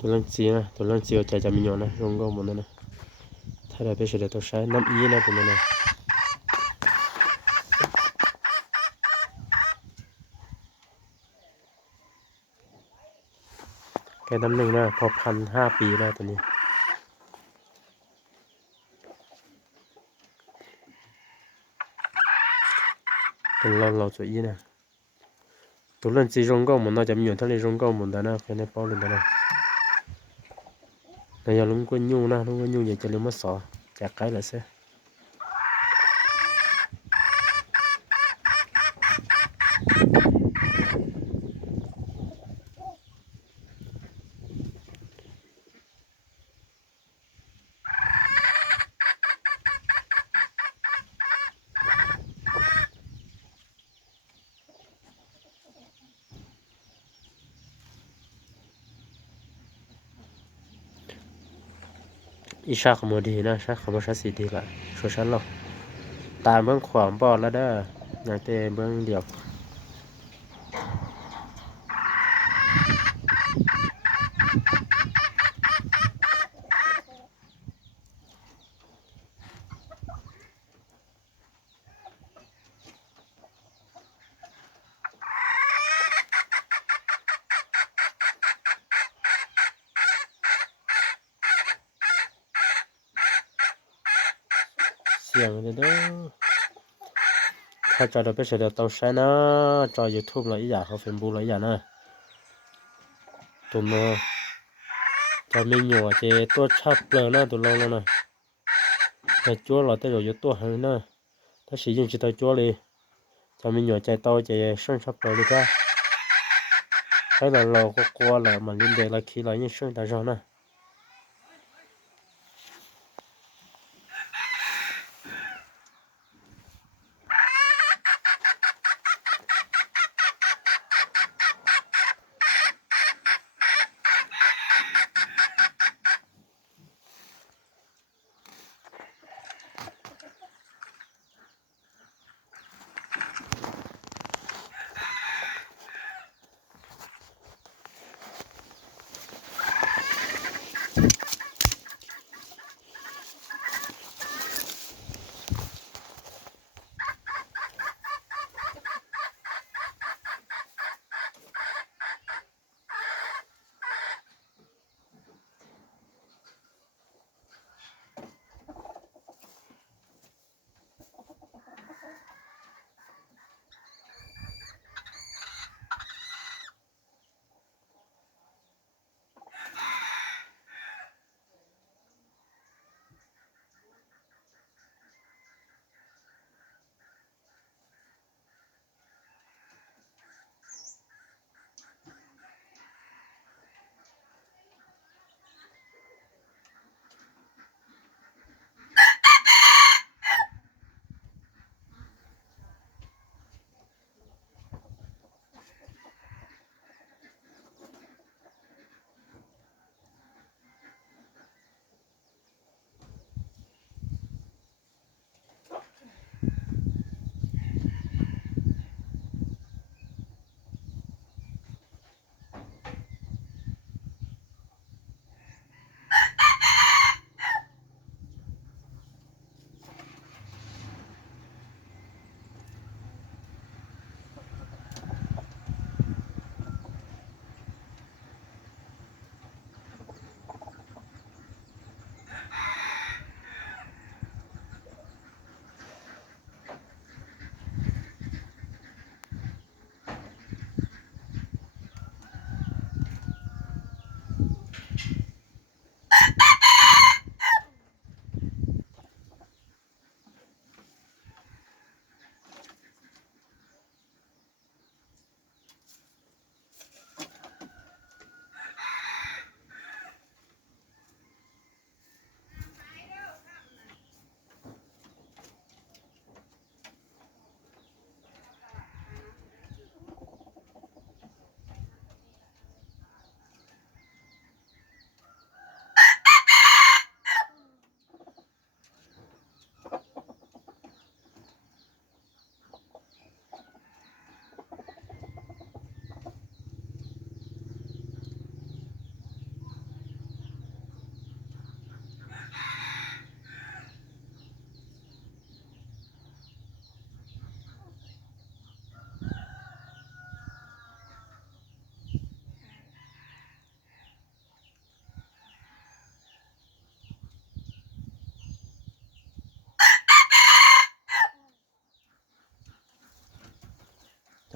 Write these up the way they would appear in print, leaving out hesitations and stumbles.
ตัวลังจีนะตัวลังจีเอาใจจะมีหยอนนะรงก็หมดนะถ้าเราไปเฉลี่ยตัวใช้น้ำอีนะตัวนั้นนะแกน้ำหนึ่งนะพอ1,500 ปีแล้วตัวนี้เป็นเราสวยนะตัวลังจีรงก็หมดน่าจะมีหยอนทะเลรงก็หมดแต่นะแค่ในเป้าเลยนะแต่อย่าลุงก็ยุ่งนะลุงก็ยุ่งอยากจะเลี้ยงมาสอแจกไก่ละเสียอีชาขโมยดีนะชาขโมยชาสีดีละช่วยฉันหรอกตามเบื้องขวางบอดแล้วเด้ออย่างเตะเบื้องเดียวเสียงเลยเด้อถ้าจอเราไปเฉลี่ยตัวใช้นะจอ YouTube เราอีกอย่างเขาเฟซบุ๊กเราอีกอย่างนะตัวเนาะจะไม่หนัวเจตัวชับเลยนะตัวลองแล้วนะแต่จั่วเราแต่เราอยู่ตัวหันนะถ้าsử dụng chỉ taoจั่วเลยจะไม่หนัวใจtaoใจsơnชับเลยดีกว่าhay làเราก็กลัวแหละมันเล่นเด็กละขี้เรายิ่งsơnแต่เรานะ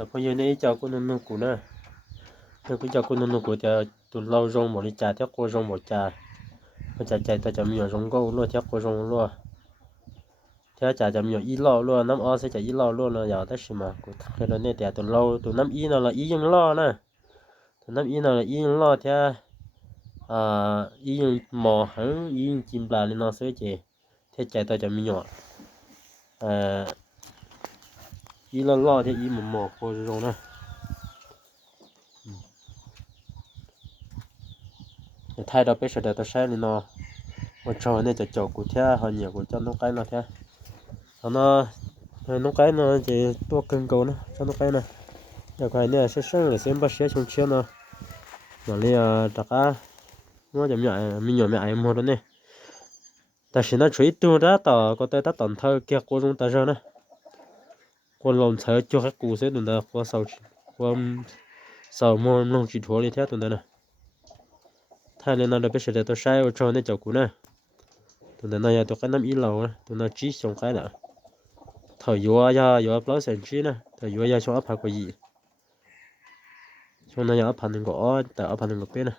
แต่พออยู่ในเจ้ากูนุ่นกูนะเจ้ากูเจ้ากูนุ่นกูจะตุนเราจงหมดจ่าเท่ากูจงหมดจ่าพอจ่าใจแต่จะมีอยู่จงก็รัวเท่ากูจงรัวเท่าจ่าจะมีอยู่อีล่อรัวน้ำอ้อใส่จ่าอีล่อรัวเนาะอย่าได้ชิมากูเคยโดนเนี่ยแต่ตุนเราตุนน้ำอีเนาะละอียังล่อนะตุนน้ำอีเนาะละอียังล่อเท่าอียังหมอหังอียังจิ้มปลาเลยเนาะเสียเจเท่าจ่าแต่จะมีอยู่อีล่อเท่าอีหมอกูจงนะthay đó bây giờ để tôi xem đi nó một trò này cho cụ theo họ nhiều của cho nó cái nó theo nó cái nó chỉ tua cưng cầu nó cho nó cái này giờ cái này sẽ là xem bác sĩ trong chiếu nó rồi liền đặt á nó chậm nhẹ mình nhỏ mẹ em mua đó nè ta chỉ nó chỉ tua đó tờ có tới tắt tận thơ kia cô trong ta ra nè cô lòng thở cho các cụ sẽ tụi ta qua sau mua lòng chỉ thua đi theo tụi ta nè thay nên là bây giờ để tôi sai cho nên cháu cũ nè tụi nó này tụi cái năm ít lâu tụi nó chỉ xong cái đã thời vừa bao giờ chỉ nè thời vừa cho ấp hạt cái gì cho nên ấp hạt nên có tại ấp hạt nên có biết nè